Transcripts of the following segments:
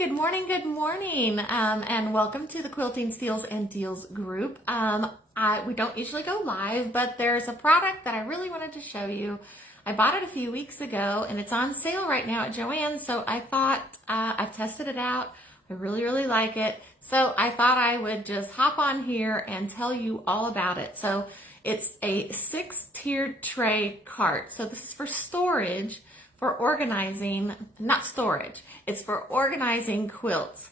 good morning, and welcome to the Quilting Steals and Deals group. We don't usually go live, but there's a product that I really wanted to show you. I bought it a few weeks ago, and it's on sale right now at JoAnn, so I thought I've tested it out. I really like it, so I thought I would just hop on here and tell you all about it. So it's a 6-tiered tray cart. So this is for storage, for organizing, not storage, it's for organizing quilts.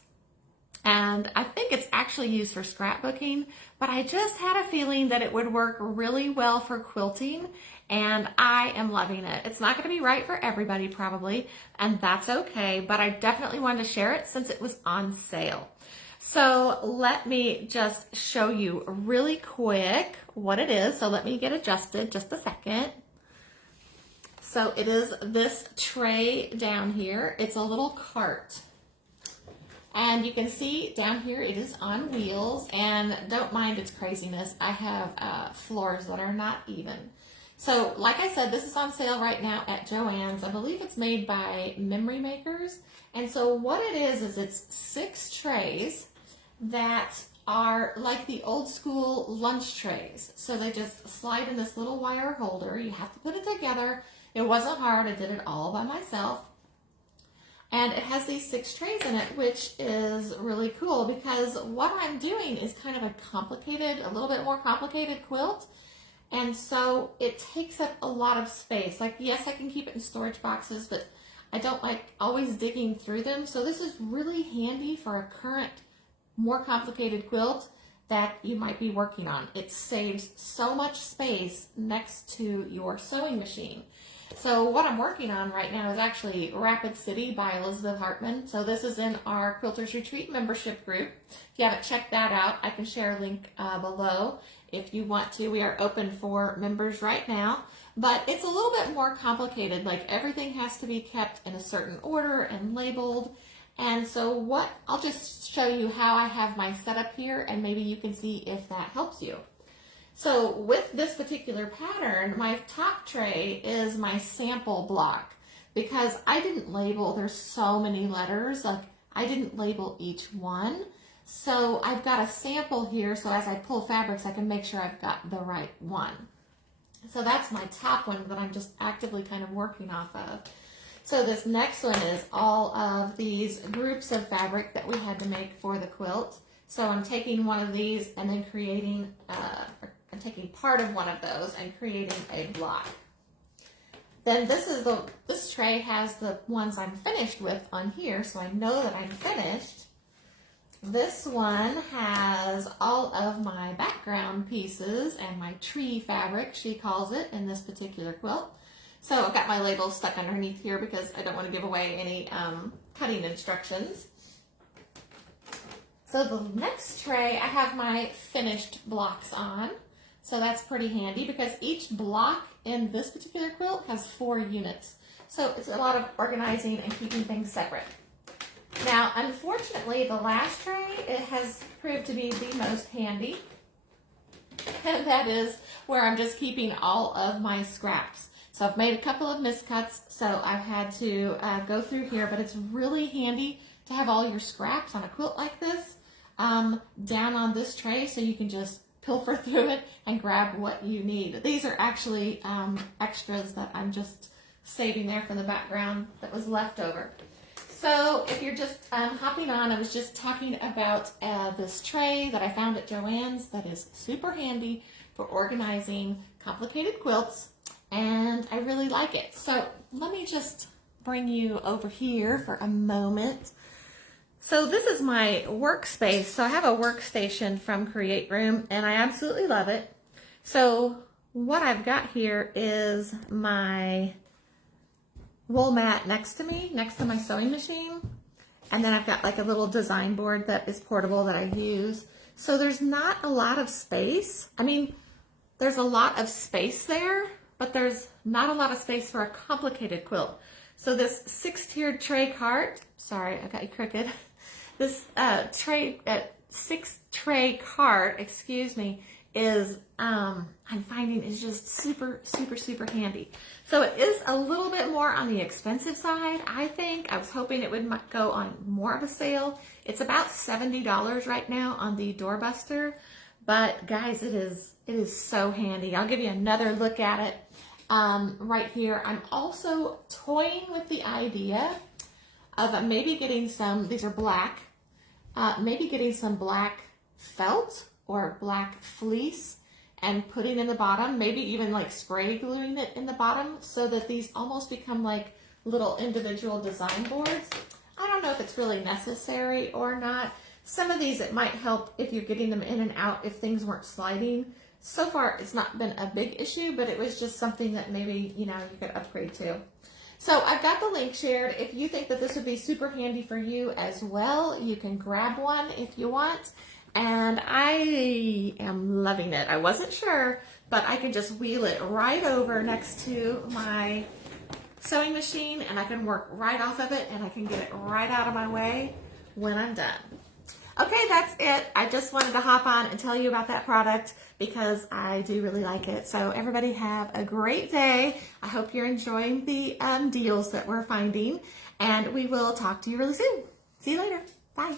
And I think it's actually used for scrapbooking, but I just had a feeling that it would work really well for quilting, and I am loving it. It's not going to be right for everybody probably, and that's okay, but I definitely wanted to share it since it was on sale. So let me just show you really quick what it is. So let me get adjusted just a second. So it is this tray down here. It's a little cart. And you can see down here it is on wheels, and don't mind its craziness. I have floors that are not even. So like I said, this is on sale right now at JoAnn's. I believe it's made by Memory Makers. And so what it is it's 6 trays that are like the old school lunch trays. So they just slide in this little wire holder. You have to put it together. It wasn't hard. I did it all by myself. And it has these 6 trays in it, which is really cool because what I'm doing is kind of a little bit more complicated quilt. And so it takes up a lot of space. Like, yes, I can keep it in storage boxes, but I don't like always digging through them. So this is really handy for a current, more complicated quilt that you might be working on. It saves so much space next to your sewing machine. So what I'm working on right now is actually Rapid City by Elizabeth Hartman. So this is in our Quilters Retreat membership group. If you haven't checked that out, I can share a link below if you want to. We are open for members right now, but it's a little bit more complicated. Like, everything has to be kept in a certain order and labeled. And so I'll just show you how I have my setup here, and maybe you can see if that helps you. So with this particular pattern, my top tray is my sample block because I didn't label. There's so many letters, like I didn't label each one. So I've got a sample here, so as I pull fabrics, I can make sure I've got the right one. So that's my top one that I'm just actively kind of working off of. So this next one is all of these groups of fabric that we had to make for the quilt. So I'm taking one of these and then creating, I'm taking part of one of those and creating a block. Then this tray has the ones I'm finished with on here, so I know that I'm finished. This one has all of my background pieces and my tree fabric, she calls it, in this particular quilt. So I've got my labels stuck underneath here because I don't want to give away any cutting instructions. So the next tray, I have my finished blocks on. So that's pretty handy because each block in this particular quilt has 4 units. So it's a lot of organizing and keeping things separate. Now, unfortunately, the last tray, it has proved to be the most handy. And that is where I'm just keeping all of my scraps. So I've made a couple of miscuts, so I've had to go through here, but it's really handy to have all your scraps on a quilt like this down on this tray, so you can just pilfer through it and grab what you need. These are actually extras that I'm just saving there from the background that was left over. So if you're just hopping on, I was just talking about this tray that I found at JoAnn's that is super handy for organizing complicated quilts, and I really like it. So let me just bring you over here for a moment. So this is my workspace. So I have a workstation from Create Room, and I absolutely love it. So what I've got here is my wool mat next to me, next to my sewing machine. And then I've got like a little design board that is portable that I use. So there's not a lot of space. I mean, there's a lot of space there, but there's not a lot of space for a complicated quilt. So this 6-tiered tray cart, sorry, I got you crooked. This 6-tray cart, excuse me, is I'm finding is just super, super, super handy. So it is a little bit more on the expensive side, I think. I was hoping it would go on more of a sale. It's about $70 right now on the doorbuster, but guys, it is so handy. I'll give you another look at it right here. I'm also toying with the idea of maybe getting some, these are black, maybe getting some black felt or black fleece and putting in the bottom, maybe even like spray gluing it in the bottom so that these almost become like little individual design boards. I don't know if it's really necessary or not. Some of these, it might help if you're getting them in and out if things weren't sliding. So far, it's not been a big issue, but it was just something that maybe, you could upgrade to. So I've got the link shared. If you think that this would be super handy for you as well, you can grab one if you want. And I am loving it. I wasn't sure, but I can just wheel it right over next to my sewing machine and I can work right off of it and I can get it right out of my way when I'm done. Okay, that's it. I just wanted to hop on and tell you about that product because I do really like it. So everybody have a great day. I hope you're enjoying the deals that we're finding, and we will talk to you really soon. See you later. Bye.